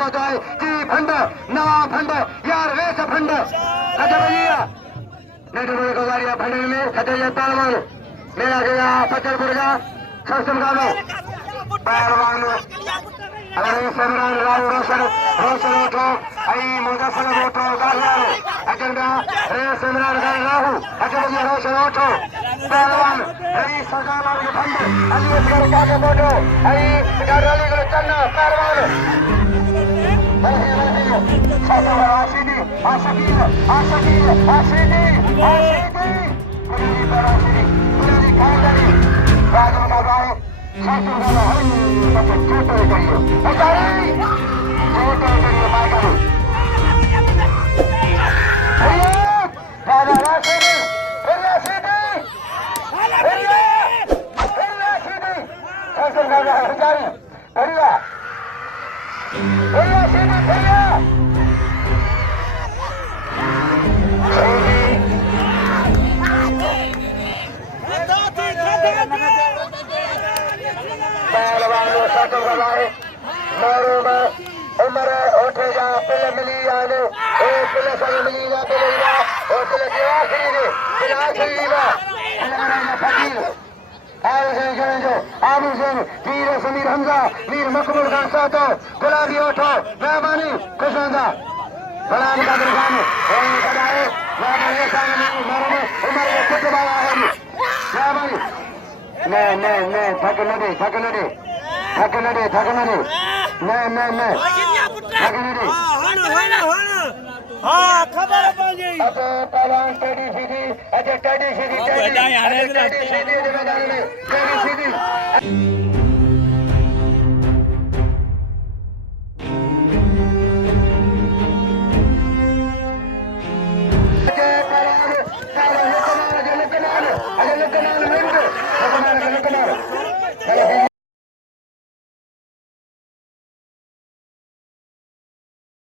बजाए जी फंड नवा फंड यार वेस फंड खटे भैया नेट में गुजारिया फंड में खटे ये पहलवान मेला गया पचलपुर का सस्तम गानो पहलवान अरे समरान राव रोशन रोशन उठो आई मुजफ्फर उठो गालियां अजंदा रे समरान राव अजंदा रोशन उठो पहलवान आई सगाला के फंड अली असगर का फोटो आई गारली को चलना पहलवान आशीदी आशकील आशकील आशीदी आशीदी पुरी बरासी पुरी खानदानी राजू का भाई शासन का भाई सब छोटे करियो अचारी छोटे करियो माइकल अरे राजा राशीदी शासन का भाई अचारी बढ़िया बढ़िया सीधी बढ़िया पहलवानों शासन का भाई मारो में उम्र उठेगा पिल मिली जाने ओ पिल संग मिली जा पिलेगा ओ पिल की आखिरी बा हमारा फकीर आए हैं जो आबू से वीर समीर हमजा वीर मकबूल खान सातो गुलाबी उठो मेहमानी खुशंदा बड़ा मुकाबला खान और कदाए मेहमानी सामने मारो में उम्र के कुछ बाला है मेहमानी नहीं थक न दे थक न दे थक न दे थक न दे नहीं थक न दे हाँ खबर पाजी अब पहलवान टेडी सीधी अच्छा टेडी सीधी टेडी सीधी मैदान में टेडी सीधी अच्छा